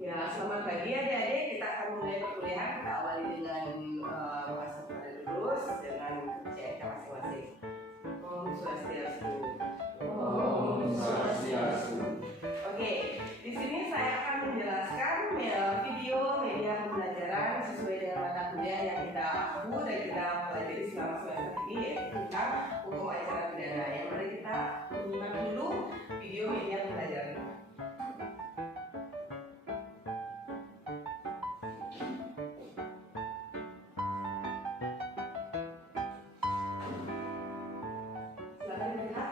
Ya, selamat pagi adik-adik. Kita akan mulai perkuliahan. Kita awali dengan masuk pada lurus dengan kepercayaan kita masing-masing. Om Swastiastu. Om Swastiastu. Oke, di sini saya akan menjelaskan video media pembelajaran sesuai dengan mata kuliah yang kita aku dan kita pelajari selama semester ini, yaitu tentang hukum acara pidana. Yang mari kita menyimak dulu video media pembelajaran. Silakan dilihat.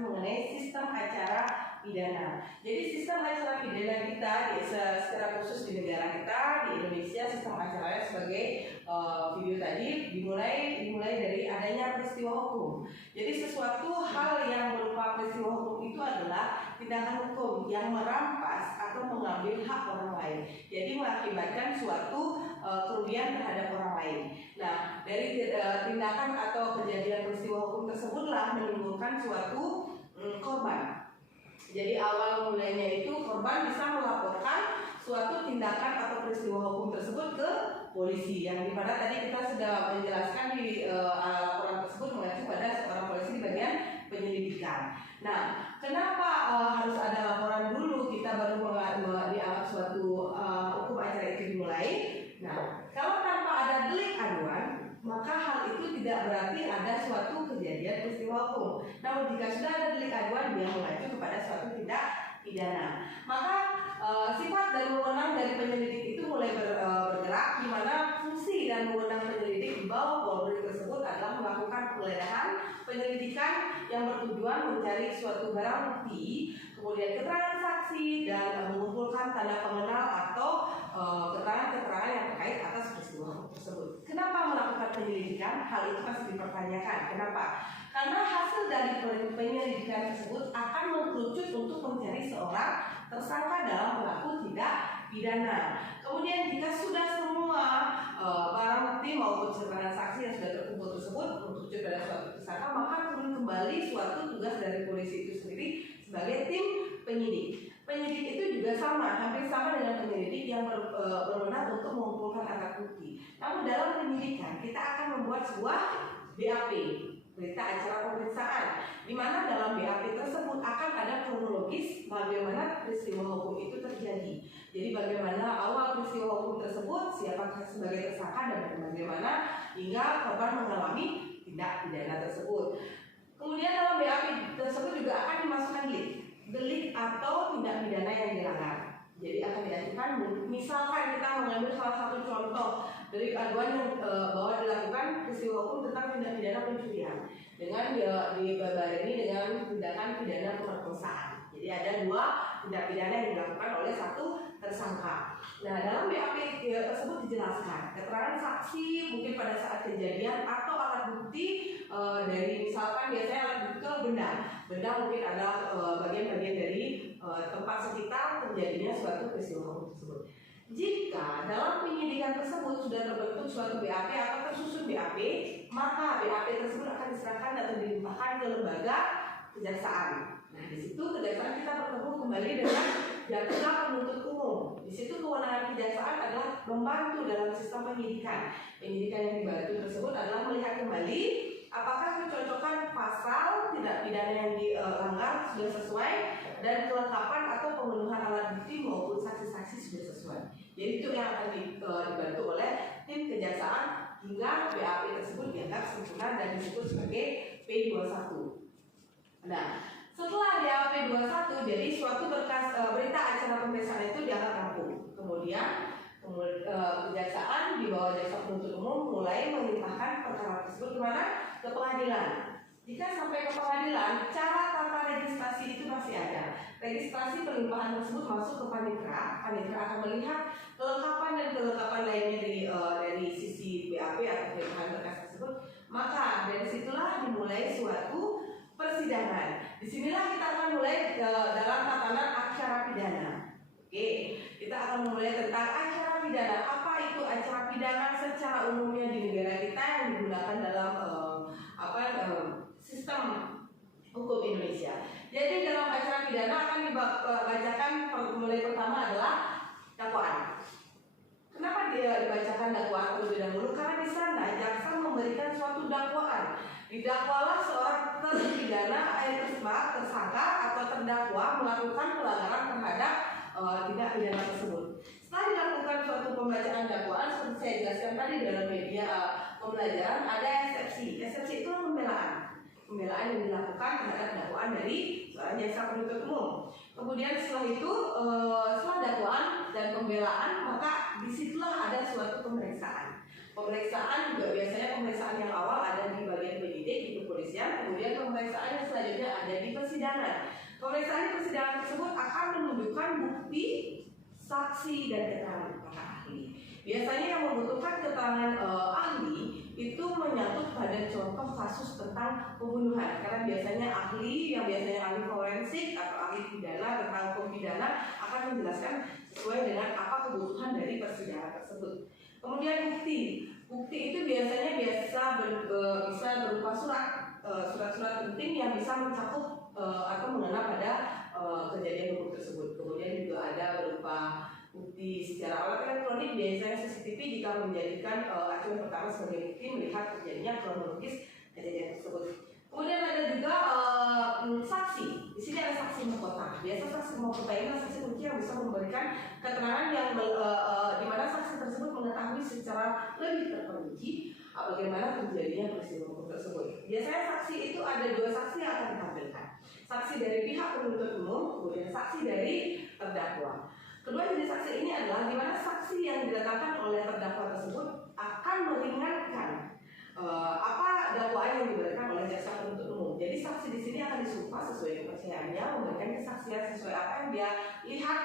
menjelaskan mengenai sistem acara pidana. Jadi sistem acara pidana kita secara khusus di negara kita di Indonesia, sistem acaranya sebagai video tadi dimulai dari adanya peristiwa hukum. Jadi sesuatu hal yang berupa peristiwa hukum itu adalah tindakan hukum yang merampas atau mengambil hak orang lain. Jadi mengakibatkan suatu kerugian terhadap orang lain. Nah, dari tindakan atau kejadian peristiwa hukum tersebutlah menimbulkan suatu korban. Jadi awal mulanya itu korban bisa melaporkan suatu tindakan atau peristiwa hukum tersebut ke polisi, yang dimana tadi kita sudah menjelaskan di laporan tersebut mengacu pada seorang polisi di bagian penyelidikan. Nah, kenapa harus ada laporan dulu kita baru dianggap suatu hukum acara itu dimulai? Nah, kalau tanpa ada delik aduan, maka hal itu tidak berarti ada suatu kejadian peristiwa hukum. Namun jika sudah ada delik aduan, dia mengacu kepada suatu tindak pidana. Maka sifat dan wewenang dari penyelidik itu mulai bergerak, di mana fungsi dan wewenang penyelidik di bawah Polri tersebut adalah melakukan penggeledahan, penyelidikan yang bertujuan mencari suatu barang bukti, kemudian keterangan saksi, dan mengumpulkan tanda pengenal atau keterangan-keterangan yang terkait atas peristiwa tersebut. Kenapa melakukan penyelidikan? Hal itu pasti dipertanyakan. Kenapa? Karena hasil dari penyelidikan tersebut akan mengerucut untuk mencari seorang tersangka dalam pelaku tindak pidana. Kemudian jika sudah semua barang bukti maupun keterangan saksi yang sudah terkumpul tersebut mengerucut pada suatu tersangka, maka turun kembali suatu tugas dari polisi itu sendiri sebagai tim penyidik. Penyidik itu juga sama, hampir sama dengan penyelidik yang berwenang untuk mengumpulkan alat bukti. Namun dalam penyidikan kita akan membuat sebuah BAP, berita acara pemeriksaan, di mana dalam BAP tersebut akan ada kronologis bagaimana peristiwa hukum itu terjadi. Jadi bagaimana awal peristiwa hukum tersebut, siapa sebagai tersangka, dan bagaimana hingga korban mengalami tindak pidana tersebut. Kemudian dalam BAP tersebut juga akan dimasukkan delik atau tindak pidana yang dilanggar. Jadi akan diajukan, misalkan kita mengambil salah satu contoh delik aduan yang bahwa dilakukan peristiwa hukum tentang tindak pidana pencurian dengan dibarengi dengan tindakan pidana pemerkosaan. Jadi ada dua tindak pidana yang dilakukan oleh satu tersangka. Nah, dalam BAP tersebut dijelaskan keterangan saksi mungkin pada saat kejadian atau alat bukti dari misalkan biasanya alat bukti itu benda mungkin adalah bagian-bagian dari tempat sekitar terjadinya suatu peristiwa hukum tersebut. Jika dalam penyidikan tersebut sudah terbentuk suatu BAP atau tersusun BAP, maka BAP tersebut akan diserahkan atau dilimpahkan ke lembaga kejaksaan. Nah, di situ kejaksaan kita bertemu kembali dengan jaksa penuntut umum. Di situ kewenangan kejaksaan adalah membantu dalam sistem penyidikan. Penyidikan yang dibantu tersebut adalah melihat kembali apakah kecocokan pasal tindak pidana yang dilanggar sudah sesuai dan kelengkapan atau pemenuhan alat bukti maupun saksi-saksi sudah sesuai. Jadi itu yang akan dibantu oleh tim kejaksaan hingga BAP tersebut dianggap sempurna dan disebut sebagai P21. Nah, setelah BAP 21, jadi suatu berkas berita acara pemeriksaan itu dianggap rampung. Kemudian kejaksaan di bawah jaksa penuntut umum mulai melimpahkan perkara tersebut kemana? Ke pengadilan. Jika sampai ke pengadilan, cara tata registrasi itu masih ada. Registrasi pelimpahan tersebut masuk ke panitra. Panitra akan melihat kelengkapan dan kelengkapan lainnya dari sisi BAP atau pelimpahan berkas tersebut. Maka dari situlah dimulai suatu persidangan. Disinilah kita akan mulai dalam tatanan acara pidana. Oke, kita akan mulai tentang acara pidana. Apa itu acara pidana secara umumnya di negara kita yang digunakan dalam sistem hukum Indonesia. Jadi dalam acara pidana akan dibacakan mulai pertama adalah dakwaan. Kenapa dia dibacakan dakwaan terlebih dahulu? Karena di sana jaksa memberikan suatu dakwaan. Didakwalah seorang terpidana, tersangka atau terdakwa melakukan pelanggaran terhadap tindak pidana tersebut. Setelah dilakukan suatu pembacaan dakwaan, seperti saya jelaskan tadi dalam media pembelajaran, ada eksepsi. Eksepsi itu pembelaan yang dilakukan terhadap dakwaan dari seorang jaksa penuntut umum. Kemudian setelah itu, setelah dakwaan dan pembelaan, maka disitulah ada suatu pemeriksaan. Pemeriksaan juga biasanya pemeriksaan yang awal ada di bagian penyidik di kepolisian, kemudian pemeriksaan yang selanjutnya ada di persidangan. membutuhkan bukti, saksi, dan keterangan para ahli. Biasanya yang membutuhkan keterangan ahli itu menyangkut pada contoh kasus tentang pembunuhan, karena biasanya ahli yang biasanya ahli forensik atau ahli pidana tentang hukum pidana akan menjelaskan sesuai dengan apa kebutuhan dari persidangan tersebut. Kemudian bukti itu biasanya bisa berupa surat-surat penting yang bisa mencakup atau mengena pada kejadian hukum tersebut. Kemudian juga ada berupa bukti secara alat elektronik, biasanya CCTV jika menjadikan acuan pertama sebagai bukti melihat terjadinya kronologis kejadian tersebut. Kemudian ada juga saksi. Di sini ada saksi mahkota. Biasa saksi mahkota ini adalah saksi kunci yang bisa memberikan keterangan yang di mana saksi tersebut mengetahui secara lebih terperinci bagaimana terjadinya peristiwa hukum tersebut. Biasanya saksi itu ada dua saksi yang akan ditampilkan. Saksi dari pihak penuntut umum, kemudian saksi dari terdakwa. Kedua jenis saksi ini adalah di mana saksi yang didatangkan oleh terdakwa tersebut akan meringankan apa dakwaan yang diberikan oleh jaksa penuntut umum. Jadi saksi di sini akan disumpah sesuai kepercayaannya, memberikan kesaksian sesuai apa yang dia lihat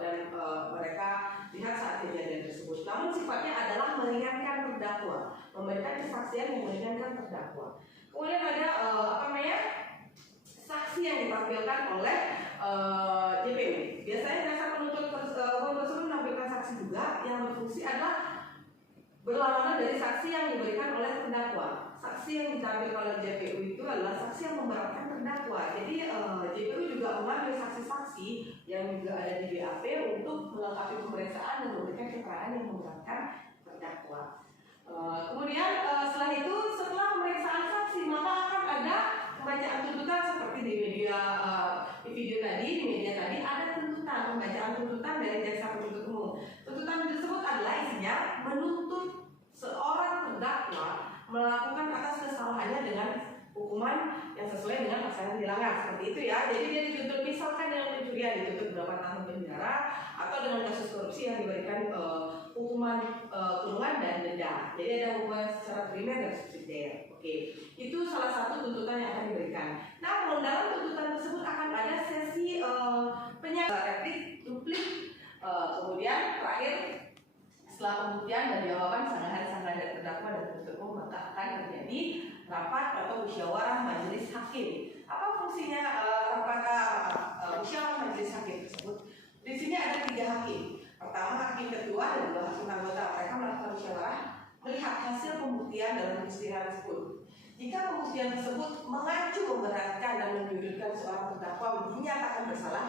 dan mereka lihat saat kejadian tersebut. Namun sifatnya adalah meringankan terdakwa, memberikan kesaksian yang meringankan terdakwa. Kemudian ada saksi yang ditampilkan oleh JPU. Biasanya jaksa penuntut umum tersebut menampilkan saksi juga yang berfungsi adalah berlawanan dari saksi yang diberikan oleh terdakwa. Saksi yang ditampilkan oleh JPU itu adalah saksi yang memberatkan terdakwa. Jadi JPU juga mengambil saksi-saksi yang juga ada di BAP untuk melengkapi pemeriksaan dan memberikan keterangan yang memberatkan terdakwa. Kemudian setelah itu, setelah pemeriksaan saksi, maka akan ada pembacaan tuntutan seperti di video tadi, di media tadi ada tuntutan, pembacaan tuntutan dari jaksa penuntut umum. Tuntutan tersebut adalah isinya menuntut seorang terdakwa melakukan atas kesalahannya dengan hukuman yang sesuai dengan pasal yang dilanggar, seperti itu ya. Jadi dia dituntut misalkan dengan pencurian dituntut berapa tahun penjara, atau dengan kasus korupsi yang diberikan hukuman kurungan dan denda. Jadi ada hukuman secara primer dan subsidiar. Oke, itu salah satu tuntutan yang akan diberikan. Namun dalam tuntutan tersebut akan ada sesi replik, duplik, kemudian terakhir setelah pembuktian dan jawaban sanggahan dari terdakwa dan penuntut umum, maka akan terjadi rapat atau musyawarah majelis hakim. Apa fungsinya rapat musyawarah majelis hakim tersebut? Di sini ada 3 hakim. Pertama hakim ketua dan 2 hakim anggota. Mereka melakukan musyawarah melihat hasil pembuktian dalam peristiwa tersebut. Jika pembuktian tersebut mengacu memberatkan dan menyudutkan seorang terdakwa dinyatakan bersalah,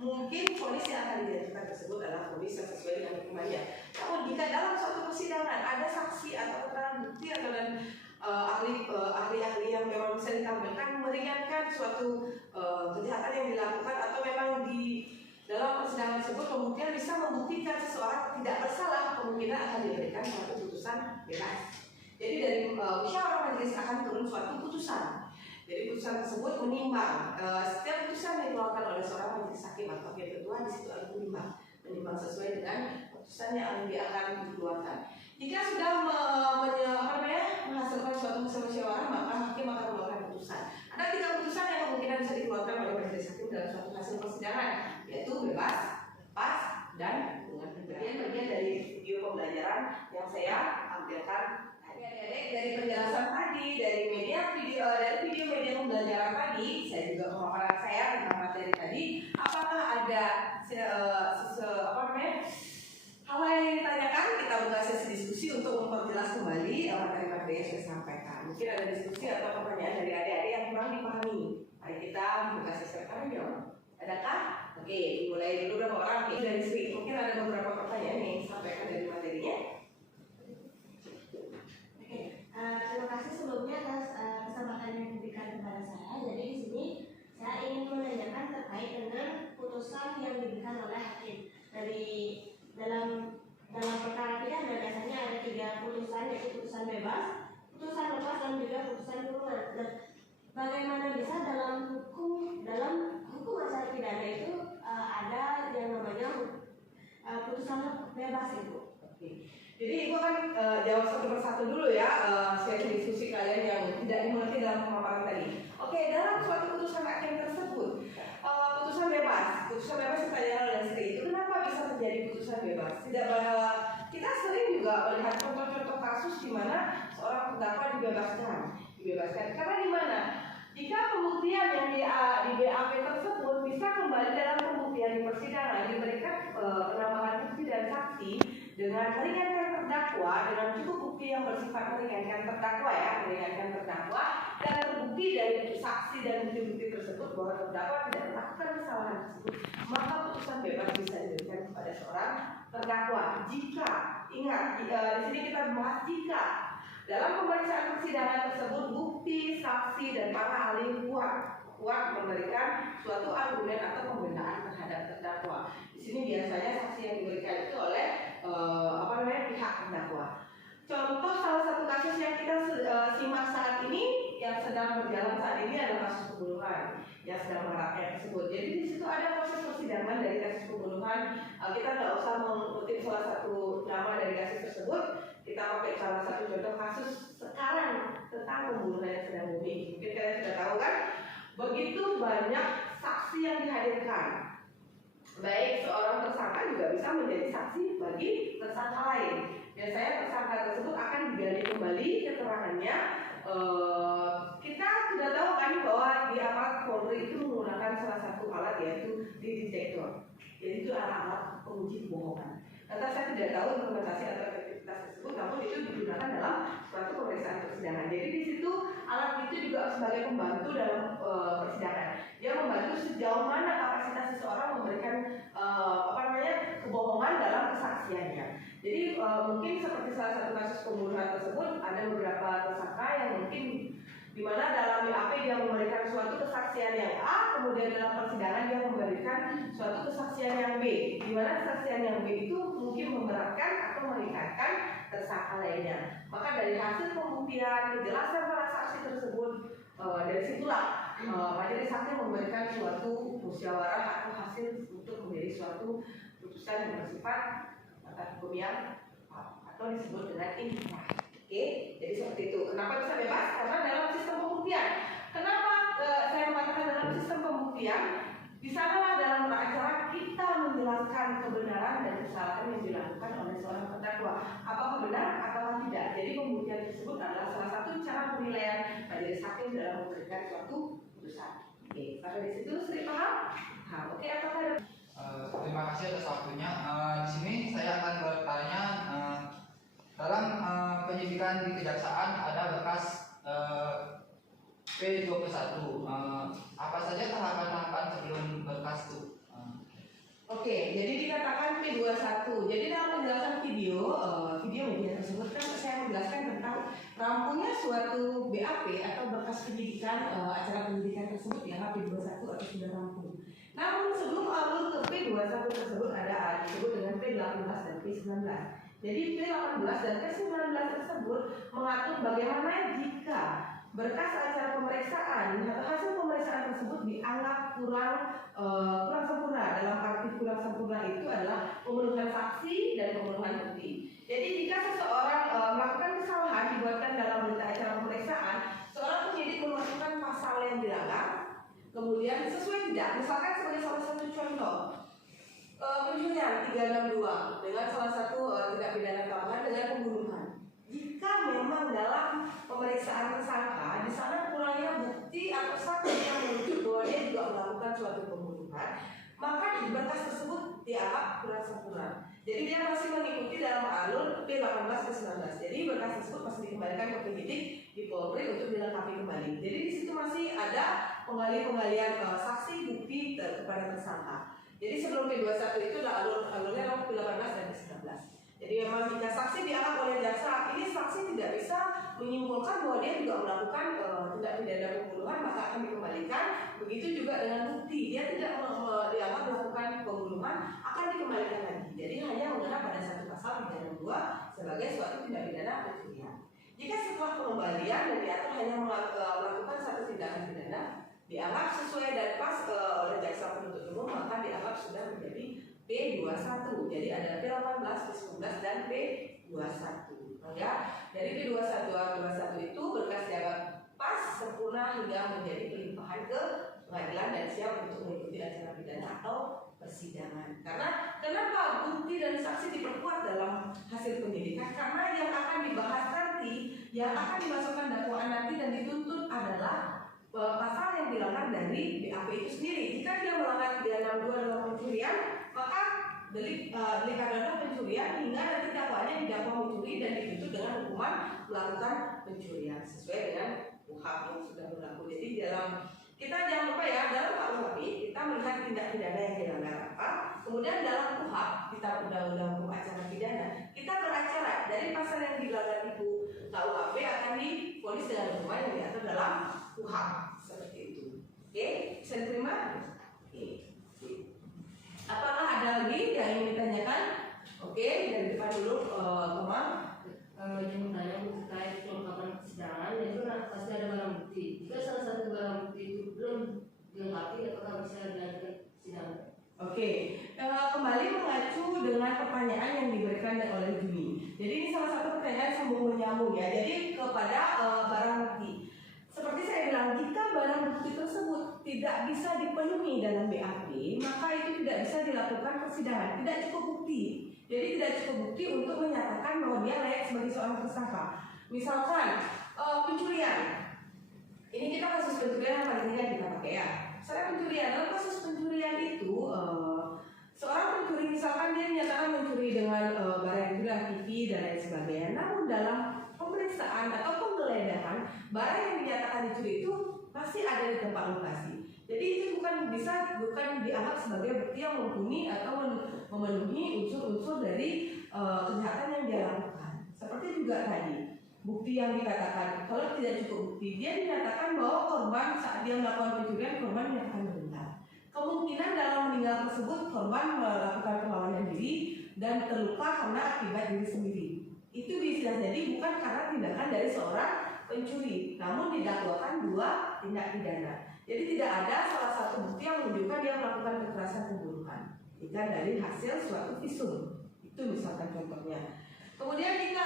mungkin vonis yang akan dijatuhkan tersebut adalah vonis yang sesuai dengan hukumannya. Namun jika dalam suatu persidangan ada saksi atau keterangan bukti atau ahli-ahli yang memang bisa ditampilkan meringankan suatu kejahatan yang dilakukan, atau memang di dalam persidangan tersebut pembuktian bisa membuktikan seseorang tidak bersalah, kemungkinan akan diberikan suatu putusan bebas. Jadi dari musyawarah majelis akan turun suatu putusan. Jadi putusan tersebut menimbang setiap putusan yang dikeluarkan oleh seorang majelis hakim atau hakim ketua di situ ada menimbang sesuai dengan putusan yang akan dikeluarkan. Jika sudah menghasilkan suatu musyawarah, maka hakim akan mengeluarkan putusan. Ada 3 putusan yang kemungkinan bisa dikeluarkan oleh majelis hakim dalam suatu hasil persidangan, yaitu bebas, lepas, dan dengan bagian dari video pembelajaran yang saya tampilkan. Adik-adik, dari penjelasan tadi, dari video media pembelajaran tadi, saya juga pemaparan saya tentang materi tadi, apakah ada hal yang ditanyakan? Kita buka sesi diskusi untuk memperjelas kembali materi-materi yang saya sampaikan. Mungkin ada diskusi atau pertanyaan dari adik-adik yang kurang dipahami. Mari kita buka sesi pertanyaan. Adakah? Oke, mulai dulu berapa orang? Oke, dari Sri, mungkin ada beberapa pertanyaan yang disampaikan dari materinya. Terima kasih sebelumnya atas kesempatan yang diberikan kepada saya. Jadi di sini saya ingin menanyakan terkait dengan putusan yang diberikan oleh hakim. Dari dalam perkara pidana biasanya ada 3 putusan, yaitu putusan bebas, putusan lepas, dan juga putusan kurungan. Nah, bagaimana bisa dalam hukum acara pidana itu ada yang namanya putusan bebas itu? Jadi Ibu akan jawab satu persatu dulu ya, sesi diskusi kalian yang tidak dimengerti dalam pemaparan tadi. Oke, dalam suatu putusan hakim tersebut, putusan bebas ditanyakan bukti yang bersifat meringankan terdakwa meringankan terdakwa dan terbukti dari saksi dan bukti-bukti tersebut bahwa terdakwa tidak melakukan kesalahan tersebut, maka putusan bebas bisa diberikan kepada seorang terdakwa. Jika ingat di sini kita bahas jika dalam pemeriksaan persidangan tersebut bukti, saksi dan para ahli kuat memberikan suatu argumen atau pembelaan terhadap terdakwa. Di sini biasanya saksi yang diberikan itu oleh pihak terdakwa. Contoh salah satu kasus yang kita simak saat ini yang sedang berjalan saat ini adalah kasus pembunuhan yang sedang merakyat tersebut. Jadi di situ ada proses persidangan dari kasus pembunuhan. Kita nggak usah mengutip salah satu nama dari kasus tersebut. Kita pakai salah satu contoh kasus sekarang tentang pembunuhan yang sedang booming. Mungkin kalian sudah tahu kan? Begitu banyak saksi yang dihadirkan. Baik seorang tersangka juga bisa menjadi saksi bagi tersangka lain. Biasanya tersangka tersebut akan digali kembali keterangannya. Kita sudah tahu kan bahwa di aparat Polri itu menggunakan salah satu alat yaitu detektor. Jadi itu alat penguji kebohongan. Karena saya tidak tahu implementasi atau efektivitas tersebut, namun itu digunakan dalam suatu pemeriksaan persidangan. Jadi di situ alat itu juga sebagai pembantu dalam persidangan. Dia membantu sejauh mana kapasitas seseorang memberikan kebohongan dalam kesaksiannya. Jadi mungkin seperti salah satu kasus pembunuhan tersebut ada beberapa tersangka yang mungkin di mana dalam BAP dia memberikan suatu kesaksian yang A, kemudian dalam persidangan dia memberikan suatu kesaksian yang B, di mana kesaksian yang B itu mungkin memberatkan atau meringankan tersangka lainnya. Maka dari hasil pembuktian kejelasan para saksi tersebut, dari situlah majelis hakim memberikan suatu musyawarah atau hasil untuk menjadi suatu putusan yang bersifat hukum yang atau disebut dengan inkrah. Oke, jadi seperti itu. Kenapa bisa bebas? Karena dalam sistem pembuktian. Kenapa saya mengatakan dalam sistem pembuktian? Di sanalah dalam acara kita menjelaskan kebenaran dan kesalahan yang dilakukan oleh seorang terdakwa. Apakah benar atau tidak? Jadi pembuktian tersebut adalah salah satu cara penilaian majelis hakim dalam memberikan suatu putusan. Oke, sampai di situ Sri paham? Oke, apakah ada? Terima kasih atas waktunya. Di sini saya akan bertanya dalam penyidikan di kejaksaan ada berkas P21. Apa saja tahapan-tahapan sebelum berkas itu? Oke, jadi dikatakan P21. Jadi dalam penjelasan video media tersebut kan saya menjelaskan tentang rampungnya suatu BAP atau berkas penyidikan acara penyidikan tersebut ya P21 atau sudah rampung. Namun sebelum alur ke P21 tersebut ada disebut dengan P18 dan P19. Jadi P18 dan P19 tersebut mengatur bagaimana jika berkas acara pemeriksaan atau hasil pemeriksaan tersebut dianggap kurang sempurna. Dalam arti kurang sempurna itu adalah pemenuhan saksi dan pemenuhan bukti. Jadi jika seseorang melakukan kesalahan dibuatkan dalam berita acara pemeriksaan, seorang penyidik memasukkan pasal yang dilanggar, kemudian sesuai tidak, misalkan sebagai salah satu contoh pencurian 362 dengan salah satu tindak pidana tambahan dengan pembunuhan. Jika memang dalam pemeriksaan tersangka di sana kurangnya bukti atau saksi yang menunjuk bahwa dia juga melakukan suatu pembunuhan, maka di berkas tersebut dianggap kurang sempurna. Jadi dia masih mengikuti dalam alur P18 ke 19. Jadi berkas tersebut masih dikembalikan ke penyidik di Polri untuk dilengkapi kembali. Jadi di situ masih ada penggalian saksi bukti kepada tersangka. Jadi sebelum P21 itu adalah alurnya P18 dan P19. Jadi memang jika saksi dianggap oleh jaksa, ini saksi tidak bisa menyimpulkan bahwa dia juga melakukan tindak pidana pembunuhan, maka akan dikembalikan. Begitu juga dengan bukti, dia tidak dianggap melakukan pembunuhan, akan dikembalikan lagi. Jadi hanya mengenai pada satu pasal 362 sebagai suatu tindak pidana pencurian. Jika setelah pengembalian dan diatur hanya melakukan satu tindakan pidana, dianggap sesuai dan pas oleh jaksa penuntut umum, maka dianggap sudah menjadi P21. Jadi ada P18, P19 dan P21. Ya, dari P21 itu berkas dianggap pas sempurna hingga menjadi pelimpahan ke pengadilan dan siap untuk mengikuti acara pidana atau persidangan. Karena kenapa bukti dan saksi diperkuat dalam hasil penyidikan? Karena yang akan dibahas nanti, yang akan dimasukkan dakwaan nanti dan dituntut adalah pasal yang dilanggar dari BAP itu sendiri. Jika dia melanggar 362 dalam pencurian, maka delik aduan pencurian hingga nanti dakwaannya didakwa mencuri dan dituntut dengan hukuman melakukan pencurian sesuai dengan KUHP yang sudah berlaku. Jadi kita jangan lupa ya, dalam KUHP kita melihat tindak pidana yang dilanggar apa, kemudian dalam KUHP kita undang-undang hukum acara pidana kita beracara dari pasal yang dilanggar itu KUHP akan divonis dengan hukuman yang diatur dalam KUHP seperti itu. Oke, bisa diterima? Apakah ada lagi yang ingin ditanyakan? Oke, dari depan dulu, Kemang. Yang bertanya terkait kelengkapan persidangan, yaitu pasti ada barang bukti. Jika salah satu barang bukti itu belum dilengkapi, apakah bisa dilanjutkan persidangan? Oke, kembali mengacu dengan pertanyaan yang diberikan oleh Juni. Jadi ini salah satu pertanyaan sambung menyambung ya. Jadi kepada barang bukti. Seperti saya bilang, jika barang bukti tersebut tidak bisa dipenuhi dalam BAP, maka itu tidak bisa dilakukan persidangan. Tidak cukup bukti. Jadi tidak cukup bukti untuk menyatakan bahwa dia layak sebagai seorang tersangka. Misalkan pencurian. Ini kita kasus pencurian yang paling ringan kita pakai ya. Misalnya pencurian, dalam kasus pencurian itu seorang pencuri misalkan dia menyatakan mencuri dengan barang yang sudah TV dan lain sebagainya. Namun dalam pemeriksaan atau penggeledahan, barang yang dinyatakan dicuri itu pasti ada di tempat lokasi. Jadi itu bukan dianggap sebagai bukti yang mumpuni atau memenuhi unsur-unsur dari kejahatan yang dia lakukan. Seperti juga tadi bukti yang dikatakan kalau tidak cukup bukti, dia dinyatakan bahwa korban saat dia melakukan pencurian korban dinyatakan bersalah. Kemungkinan dalam meninggal tersebut korban melakukan perlawanan diri dan terluka karena akibat diri sendiri. Itu bisa jadi bukan karena tindakan dari seorang pencuri, namun didakwakan dua tindak pidana. Jadi tidak ada salah satu bukti yang menunjukkan dia melakukan kekerasan pembunuhan. Jika dari hasil suatu visum, itu misalkan contohnya. Kemudian jika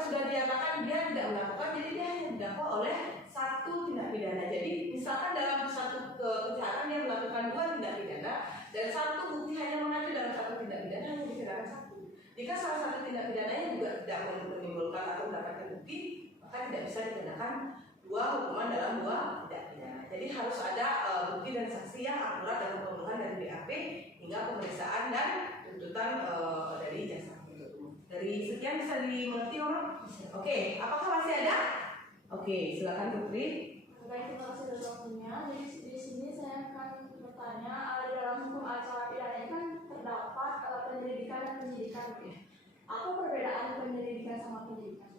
sudah dinyatakan dia tidak melakukan, jadi dia hanya didakwa oleh satu tindak pidana. Jadi misalkan dalam satu kejahatan dia melakukan dua tindak pidana dan satu bukti hanya mengacu dalam satu tindak pidana hanya dikenakan satu. Jika salah satu tindak pidananya juga tidak menimbulkan atau mendapatkan bukti, maka tidak bisa dikenakan dua hukuman dalam dua tindak pidana. Jadi harus ada bukti dan saksi yang akurat dalam pembunuhan dari BAP hingga pemeriksaan dan tuntutan dari jaksa. Dari sekian bisa dimengerti, Mama? Oke, apakah masih ada? Oke, silakan Putri. Baik, terima kasih atas waktunya. Jadi di sini saya akan bertanya, dalam hukum acara pidana ini kan terdapat penyelidikan dan penyidikan, ya. Apa perbedaan penyelidikan sama penyidikan?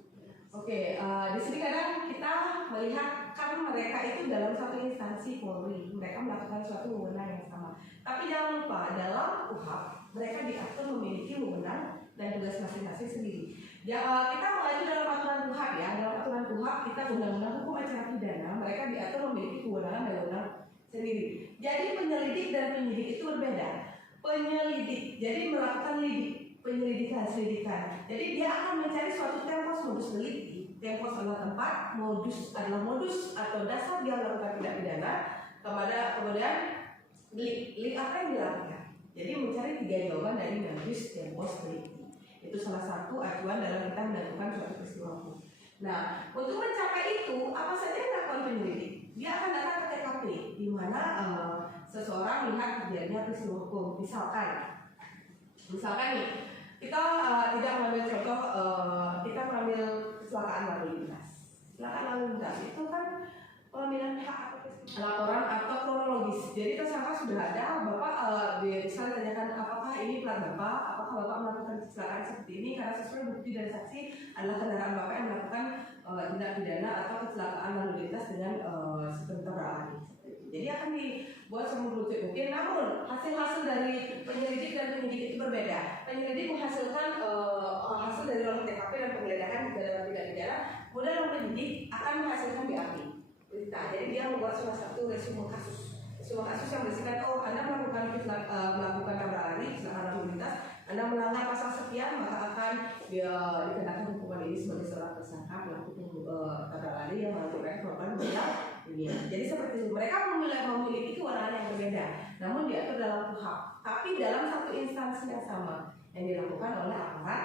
Oke, di sini kadang kita melihat kan mereka itu dalam satu instansi Polri, mereka melakukan suatu wewenang yang sama. Tapi jangan lupa dalam KUHP mereka diatur memiliki wewenang dan tugas masing-masing sendiri. Ya, kita mengacu dalam aturan KUHP ya, dalam aturan KUHP kita undang-undang hukum acara pidana, mereka diatur memiliki kewenangan dan wewenang sendiri. Jadi penyelidik dan penyidik itu berbeda. Penyelidik, jadi melakukan penyelidikan. Jadi dia akan mencari suatu tempos modus delicti. Tempos adalah tempat, modus adalah modus atau dasar dia melakukan tindak pidana. Kemudian delik apa yang dilakukan. Jadi mencari tiga jawaban dari modus tempos delicti. Itu salah satu acuan dalam kita melakukan suatu peristiwa hukum. Nah, untuk mencapai itu, apa saja yang dilakukan penyelidik? Dia akan datang ke TKP, di mana seseorang melihat terjadinya peristiwa hukum. Misalkan nih, kita tidak mengambil contoh, kita mengambil kecelakaan lalu lintas. Kecelakaan lalu lintas itu kan pengambilan hak laporan atau kronologis. Jadi tersangka sudah ada, Bapak bisa ditanyakan apakah ini plat Bapak, apakah Bapak melakukan kecelakaan seperti ini karena sesuai bukti dan saksi adalah kendaraan Bapak yang melakukan tindak pidana atau kecelakaan lalu lintas dengan sistem beralih. Jadi akan dibuat semerucut mungkin, namun hasil-hasil dari penyelidik dan penyidik itu berbeda. Penyelidik menghasilkan hasil dari olah TKP dan penggeledahan dalam tindak pidana, kemudian penyidik akan menghasilkan BAP. Nah, jadi dia membuat salah satu resume kasus yang berisikan, oh Anda melakukan tabrak lari, kecelakaan lalu lintas, Anda melanggar pasal sekian, maka akan dikenakan hukuman ini sebagai seorang tersangka pelaku tabrak lari yang mengakibatkan korban meninggal dunia. Jadi seperti itu, mereka memiliki kewenangan yang berbeda, namun diatur dalam KUHP, tapi dalam satu instansi yang sama yang dilakukan oleh aparat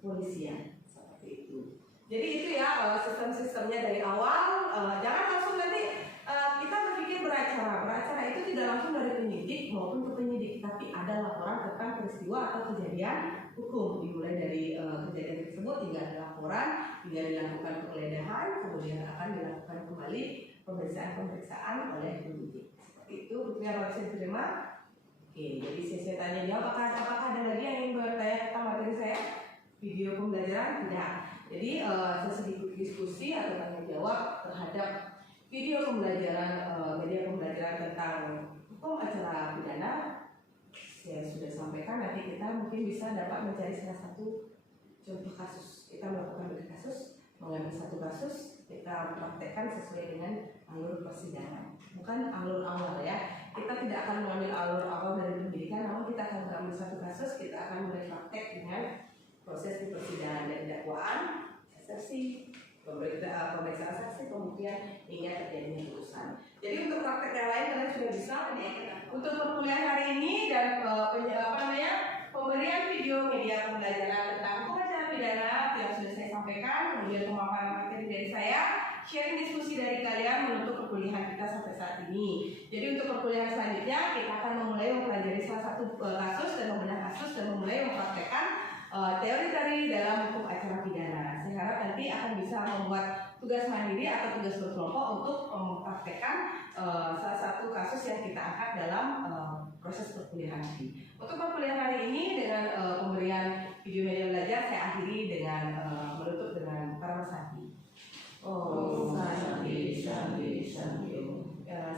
kepolisian seperti itu. Jadi itu ya sistem-sistemnya dari awal. Jangan langsung nanti kita berpikir beracara itu tidak langsung dari penyidik maupun ke penyidik, tapi ada laporan tentang peristiwa atau kejadian hukum, dimulai dari kejadian tersebut hingga ada laporan, hingga dilakukan penggeledahan, kemudian akan dilakukan kembali pemeriksaan oleh penyidik. Seperti itu, buktinya kalau bisa diterima. Oke, jadi saya tanya dia apakah ada lagi yang ingin bertanya tentang materi saya? Video pembelajaran tidak. Jadi sedikit diskusi atau tanya jawab terhadap video pembelajaran media pembelajaran tentang hukum acara pidana. Saya sudah sampaikan, nanti kita mungkin bisa dapat mencari salah satu contoh kasus. Kita melakukan bedah kasus, mengambil satu kasus, kita praktekkan sesuai dengan alur persidangan, bukan alur awal ya. Kita tidak akan mengambil alur awal dari penyidikan, namun kita akan mengambil satu kasus, kita akan mulai praktek dengan proses di persidangan dari dakwaan, eksepsi, pemeriksaan saksi, kemudian hingga terjadinya putusan. Jadi untuk praktek yang lain kalian sudah bisa. Untuk perkuliahan hari ini dan pemberian video media pembelajaran tentang hukum acara pidana yang sudah saya sampaikan, kemudian pemaparan materi dari saya, sharing diskusi dari kalian menutup perkuliahan kita sampai saat ini. Jadi untuk perkuliahan selanjutnya kita akan memulai mempelajari salah satu kasus dan membedah kasus dan memulai mempraktekkan teori-teori dalam hukum acara pidana. Saya harap nanti akan bisa membuat tugas mandiri atau tugas berkelompok untuk mempraktekkan salah satu kasus yang kita angkat dalam proses perkuliahan ini. Untuk perkuliahan hari ini dengan pemberian video media belajar saya akhiri dengan menutup dengan para Santi. Oh, Santi.